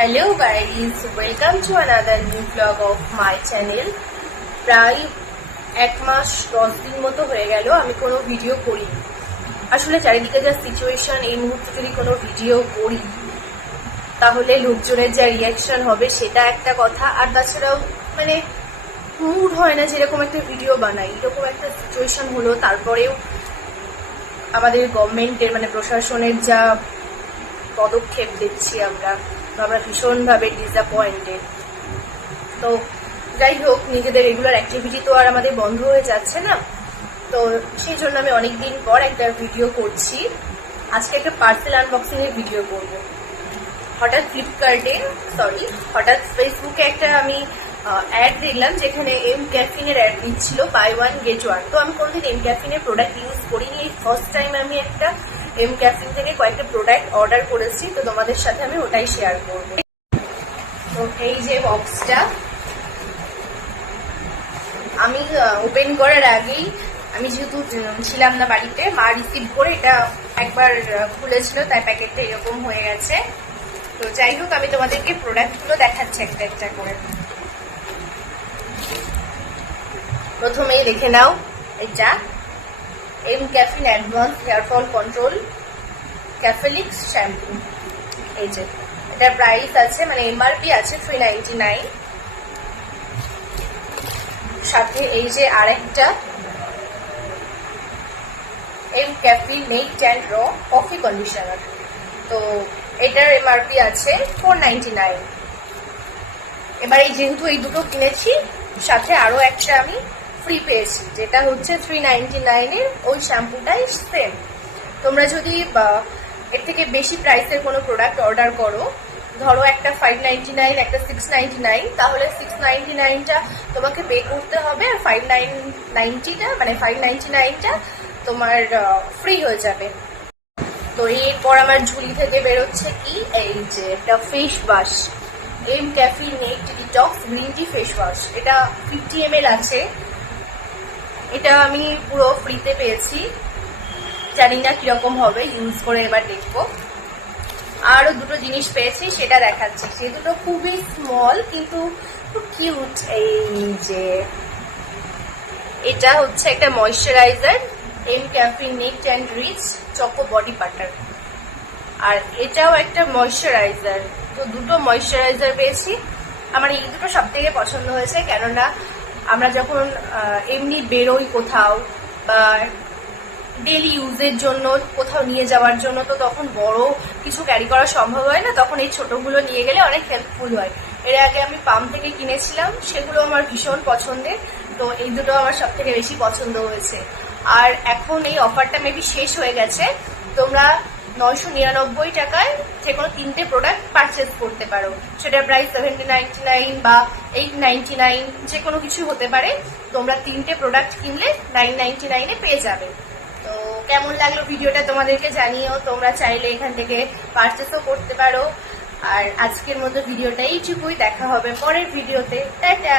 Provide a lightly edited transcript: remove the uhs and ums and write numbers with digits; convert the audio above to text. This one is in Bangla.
Hello guys, welcome to another new vlog of my channel. প্রায় 1 মাস 10 দিন মতো হয়ে গেল আমি কোনো ভিডিও করি। আসলে চারিদিকে যা সিচুয়েশন, এই মুহূর্তে যদি কোনো ভিডিও করি তাহলে লোকজনের যা রিয়াকশন হবে সেটা একটা কথা, আর তাছাড়াও মানে মুড হয় না যেরকম একটা ভিডিও বানাই। এরকম একটা সিচুয়েশন হলো, তারপরেও আমাদের গভর্নমেন্টের মানে প্রশাসনের যা পদক্ষেপ দেখছি আমরা ভীষণভাবে ডিসঅ্যাপয়েন্টেড। তো যাই হোক, নিজেদের রেগুলার অ্যাক্টিভিটি তো আর আমাদের বন্ধ হয়ে যাচ্ছে না, তো সেই জন্য আমি অনেকদিন পর একটা ভিডিও করছি। আজকে একটা পার্সেল আনবক্সিং এর ভিডিও করব। হঠাৎ ফেসবুকে একটা আমি অ্যাড দেখলাম যেখানে এম ক্যাফিনের অ্যাড দিচ্ছিল, বাই ওয়ান গেট ওয়ান। তো আমি কোনোদিন এম ক্যাফিনের প্রোডাক্ট ইউজ করিনি, এই ফার্স্ট টাইম আমি একটা এম ক্যাফিন থেকে কয়েকটা প্রোডাক্ট অর্ডার করেছি, তো তোমাদের সাথে আমি ওটাই শেয়ার করবো। তো এই যে বক্সটা আমি ওপেন করার আগেই, আমি যেহেতু ছিলাম না বাড়িতে, মা রিসিভ করে এটা একবার খুলেছিল, তাই প্যাকেটটা এরকম হয়ে গেছে। তো যাই হোক, আমি তোমাদেরকে প্রোডাক্টগুলো দেখাচ্ছি একটা একটা করে। প্রথমেই দেখে নাও, এটা mCaffeine advance hair fall control Caffelix shampoo. এই যে এটার প্রাইস আছে, মানে এমআরপি আছে 399। সাথে এই যে আরেকটা M caffeine net and raw coffee conditioner, তো এটার এমআরপি আছে 499। এবার এই যেহেতু এই দুটো কিনেছি, সাথে আরো একটা আমি ফ্রি পেয়েছি, যেটা হচ্ছে 399 এর ওই শ্যাম্পুটাই সেম। তোমরা যদি এর থেকে বেশি প্রাইসের কোনো প্রোডাক্ট অর্ডার করো, ধরো একটা 599 একটা 699, তাহলে 699টা তোমাকে পে করতে হবে, আর 590টা মানে 599টা তোমার ফ্রি হয়ে যাবে। তো এরপর আমার ঝুলি থেকে বেরোচ্ছে কি, এই যে একটা face wash, M caffeine naked detox green tea face wash. এটা 50 ml আছে, এটা আমি পুরো ফ্রিতে পেয়েছি। জানি না কিরকম হবে, ইউজ করে এবার দেখবো। আরো দুটো জিনিস পেয়েছি, সেটা দেখাচ্ছি। সে দুটো খুবই স্মল কিন্তু খুব কিউট। এই যে এটা হচ্ছে একটা moisturiser, M caffeine net and rich choco body butter, আর এটাও একটা ময়শ্চারাইজার। তো দুটো ময়শ্চারাইজার পেয়েছি। আমার এই দুটো সব থেকে পছন্দ হয়েছে, কেননা আমরা যখন এমনি বেরোই কোথাও বা ডেলি ইউজের জন্য কোথাও নিয়ে যাওয়ার জন্য, তো তখন বড় কিছু ক্যারি করা সম্ভব হয় না, তখন এই ছোটগুলো নিয়ে গেলে অনেক হেল্পফুল হয়। এর আগে আমি পাম্প থেকে কিনেছিলাম, সেগুলো আমার ভীষণ পছন্দের, তো এই দুটো আমার সব থেকে বেশি পছন্দ হয়েছে। আর এখন এই অফারটা মেবি শেষ হয়ে গেছে, তোমরা 999 টাকায় যে কোনো 3টে প্রোডাক্ট পারচেস করতে পারো। সেটার প্রাইস 799 বা 899, যে কোনো কিছু হতে পারে। তোমরা 3টে প্রোডাক্ট কিনলে 999 পেয়ে যাবে। তো কেমন লাগলো ভিডিওটা তোমাদেরকে জানিও। তোমরা চাইলে এখান থেকে পারচেসও করতে পারো। আর আজকের মতো ভিডিওটা এইটুকুই, দেখা হবে পরের ভিডিওতে। টাটা।